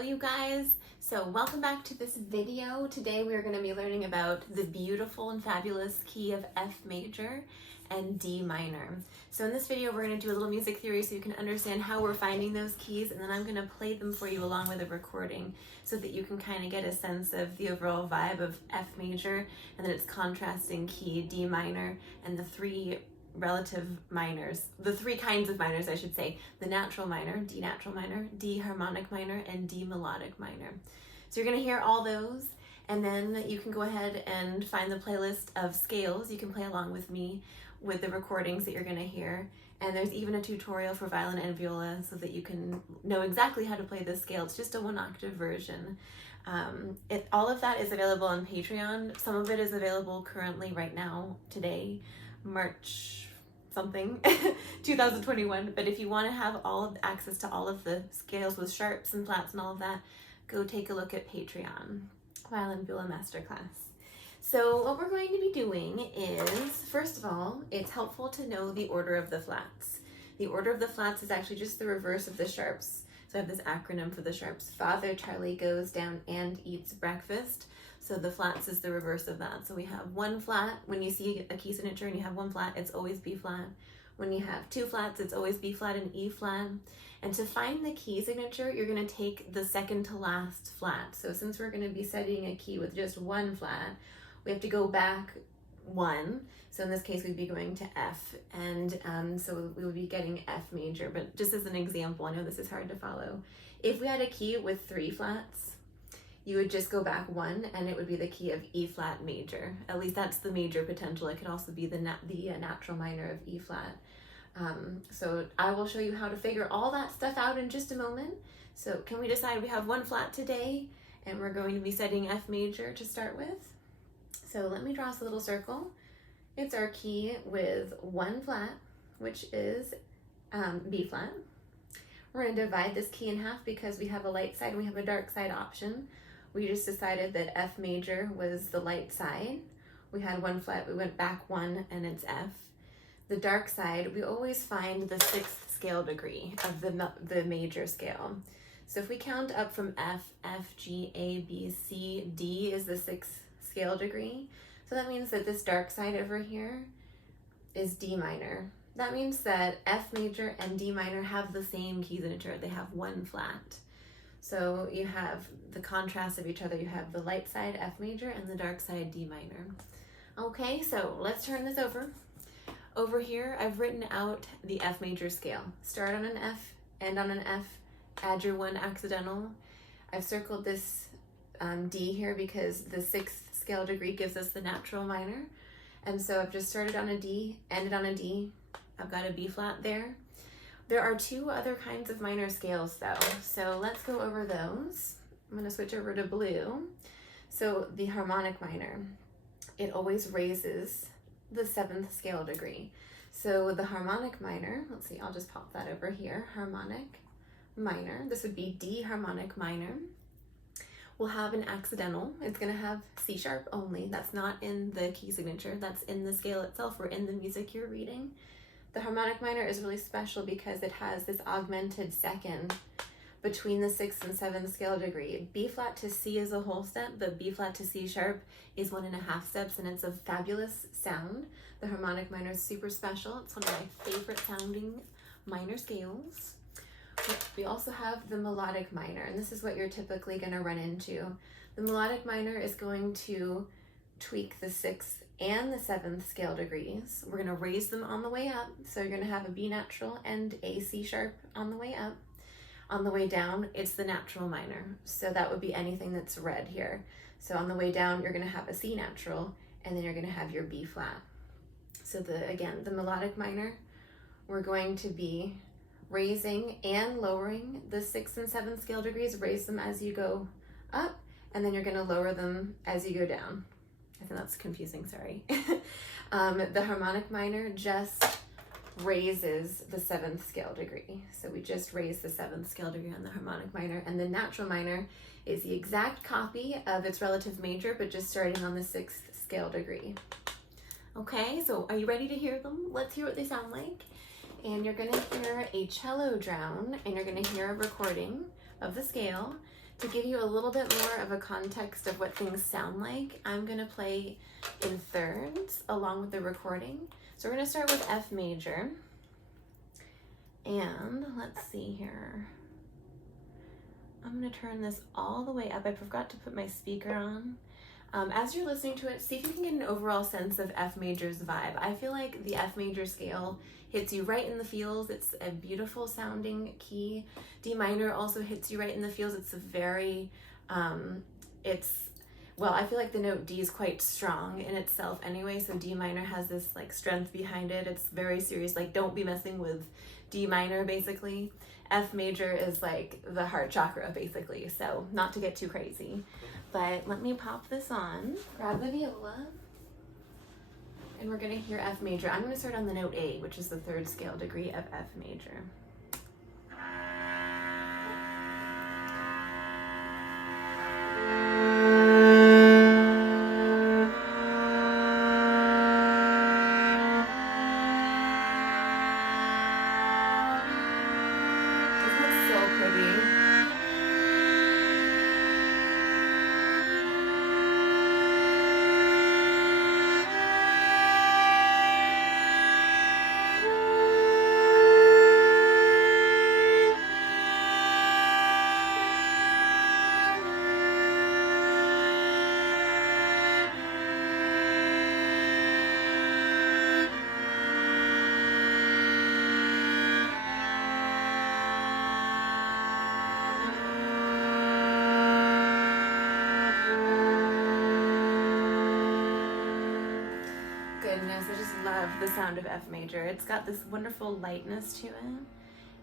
Hello you guys. So welcome back to this video. Today we are going to be learning about the beautiful and fabulous key of F major and D minor. So in this video we're going to do a little music theory so you can understand how we're finding those keys, and then I'm going to play them for you along with a recording so that you can kind of get a sense of the overall vibe of F major and then its contrasting key D minor and the three relative minors, the three kinds of minors I should say: the natural minor, D natural minor, D harmonic minor, and D melodic minor. So you're going to hear all those, and then you can go ahead and find the playlist of scales. You can play along with me with the recordings that you're going to hear, and there's even a tutorial for violin and viola so that you can know exactly how to play this scale. It's just a 1-octave version. All of that is available on Patreon. Some of it is available currently right now, today, March something 2021. But if you want to have all of access to all of the scales with sharps and flats and all of that, go take a look at Patreon, Violin Viola Masterclass. So what we're going to be doing is, first of all, it's helpful to know the order of the flats. The order of the flats is actually just the reverse of the sharps. So I have this acronym for the sharps: Father Charlie goes down and eats breakfast. So the flats is the reverse of that. So we have one flat. When you see a key signature and you have one flat, it's always B flat. When you have two flats, it's always B flat and E flat. And to find the key signature, you're going to take the second to last flat. So since we're going to be studying a key with just one flat, we have to go back one. So in this case, we'd be going to F, and so we would be getting F major. But just as an example, I know this is hard to follow. If we had a key with three flats, you would just go back one, and it would be the key of E flat major. At least that's the major potential. It could also be the natural minor of E flat. So I will show you how to figure all that stuff out in just a moment. So can we decide we have one flat today, and we're going to be studying F major to start with? So let me draw us a little circle. It's our key with one flat, which is B flat. We're going to divide this key in half because we have a light side and we have a dark side option. We just decided that F major was the light side. We had one flat, we went back one, and it's F. The dark side, we always find the 6th scale degree of the major scale. So if we count up from F, F, G, A, B, C, D is the 6th scale degree. So that means that this dark side over here is D minor. That means that F major and D minor have the same key signature. They have one flat. So you have the contrast of each other. You have the light side F major and the dark side D minor. Okay, so let's turn this over. Over here, I've written out the F major scale. Start on an F, end on an F, add your one accidental. I've circled this D here because the 6th scale degree gives us the natural minor. And so I've just started on a D, ended on a D. I've got a B flat there. There are two other kinds of minor scales though, so let's go over those. I'm going to switch over to blue. So the harmonic minor, it always raises the 7th scale degree. So the harmonic minor, let's see, I'll just pop that over here, harmonic minor. This would be D harmonic minor. We'll have an accidental. It's going to have C sharp only. That's not in the key signature. That's in the scale itself or in the music you're reading. The harmonic minor is really special because it has this augmented second between the 6th and 7th scale degree. B flat to C is a whole step, but B flat to C sharp is 1.5 steps, and it's a fabulous sound. The harmonic minor is super special. It's one of my favorite sounding minor scales. We also have the melodic minor, and this is what you're typically going to run into. The melodic minor is going to tweak the 6th and the 7th scale degrees. We're going to raise them on the way up. So you're going to have a B natural and a C sharp on the way up. On the way down, it's the natural minor. So that would be anything that's red here. So on the way down, you're going to have a C natural, and then you're going to have your B flat. So again, the melodic minor, we're going to be raising and lowering the 6th and 7th scale degrees. Raise them as you go up, and then you're going to lower them as you go down. I think that's confusing, sorry. The harmonic minor just raises the 7th scale degree. So we just raise the 7th scale degree on the harmonic minor, and the natural minor is the exact copy of its relative major, but just starting on the 6th scale degree. Okay, so are you ready to hear them? Let's hear what they sound like. And you're gonna hear a cello drone, and you're gonna hear a recording of the scale. To give you a little bit more of a context of what things sound like, I'm going to play in thirds along with the recording. So we're going to start with F major. And let's see here. I'm going to turn this all the way up. I forgot to put my speaker on. As you're listening to it, see if you can get an overall sense of F major's vibe. I feel like the F major scale hits you right in the feels. It's a beautiful sounding key. D minor also hits you right in the feels. It's a very, well, I feel like the note D is quite strong in itself anyway, so D minor has this like strength behind it. It's very serious, like don't be messing with D minor basically. F major is like the heart chakra basically, so not to get too crazy. But let me pop this on, grab the viola, and we're gonna hear F major. I'm gonna start on the note A, which is the third scale degree of F major. I just love the sound of F major. It's got this wonderful lightness to it,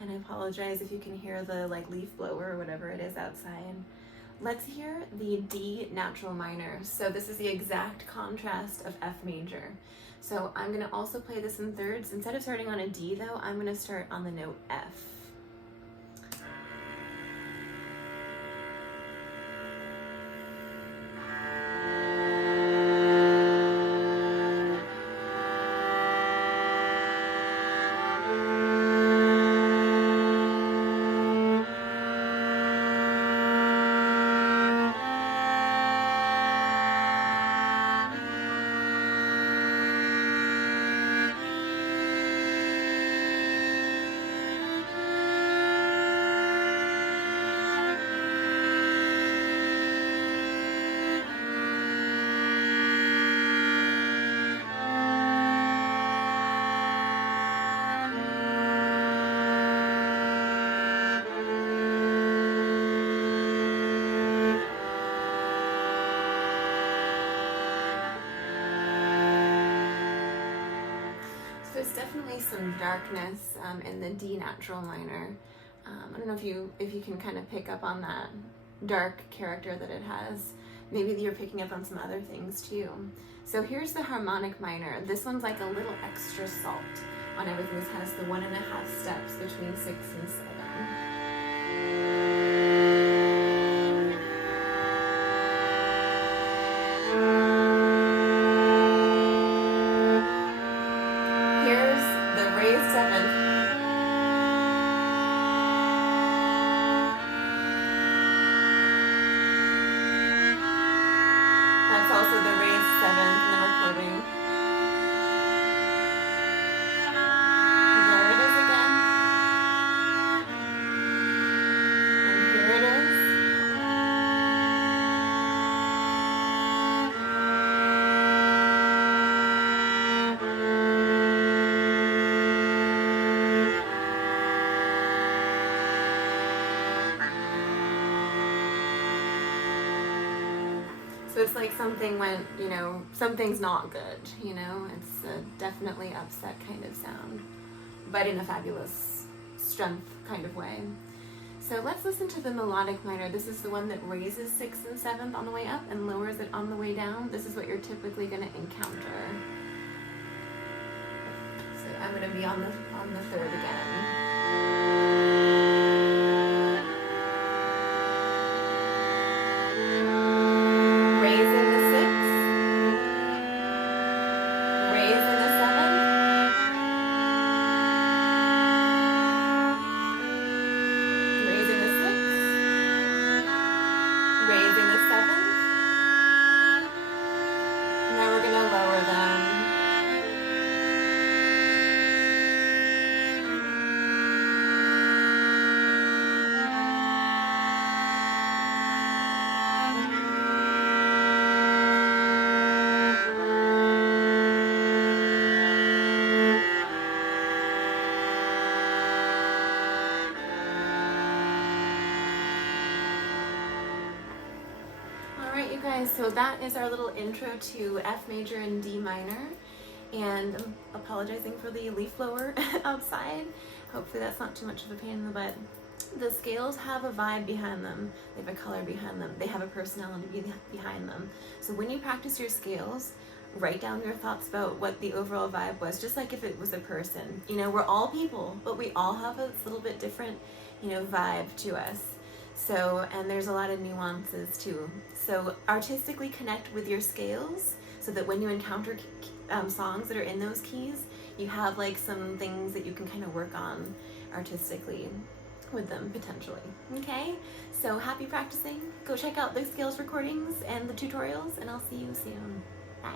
and I apologize if you can hear the like leaf blower or whatever it is outside. Let's hear the D natural minor. So this is the exact contrast of F major. So I'm going to also play this in thirds. Instead of starting on a D though, I'm going to start on the note F. There's definitely some darkness in the D natural minor. I don't know if you can kind of pick up on that dark character that it has. Maybe you're picking up on some other things too. So here's the harmonic minor. This one's like a little extra salt on everything. This has the 1.5 steps between 6 and 7. So it's like something went, something's not good, it's a definitely upset kind of sound, but in a fabulous strength kind of way. So let's listen to the melodic minor. This is the one that raises 6th and 7th on the way up and lowers it on the way down. This is what you're typically going to encounter. So I'm going to be on the third again. Alright, you guys, so that is our little intro to F major and D minor. And I'm apologizing for the leaf blower outside. Hopefully that's not too much of a pain in the butt. The scales have a vibe behind them. They have a color behind them. They have a personality behind them. So when you practice your scales, write down your thoughts about what the overall vibe was, just like if it was a person. You know, we're all people, but we all have a little bit different, you know, vibe to us. So, and there's a lot of nuances too. So artistically connect with your scales so that when you encounter songs that are in those keys, you have like some things that you can kind of work on artistically with them potentially. Okay, so happy practicing. Go check out the scales recordings and the tutorials, and I'll see you soon. Bye.